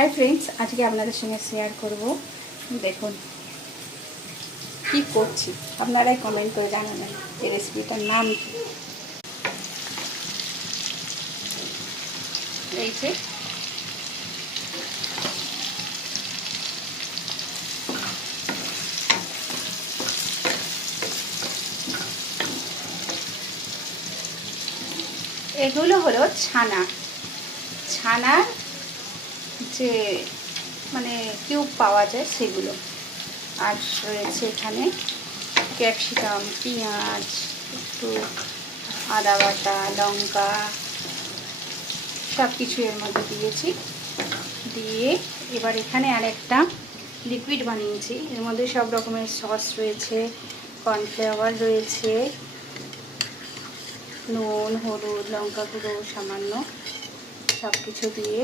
Hi friends, আজকে আপনাদের সঙ্গে শেয়ার করব। দেখুন কি করছি, আপনারাই কমেন্ট করে জানাবেন এই রেসিপিটার নাম কি। এই যে এগুলো হলো ছানার যে মানে কিউব পাওয়া যায় সেগুলো। আর রয়েছে এখানে ক্যাপসিকাম, পেঁয়াজ, একটু আদা বাটা, লঙ্কা, সব কিছু এর মধ্যে দিয়েছি। দিয়ে এবার এখানে আরেকটা লিকুইড বানিয়েছি। এর মধ্যে সব রকমের সস রয়েছে, কর্নফ্লাওয়ার রয়েছে, নুন, হলুদ, লঙ্কা গুঁড়ো সামান্য, সব কিছু দিয়ে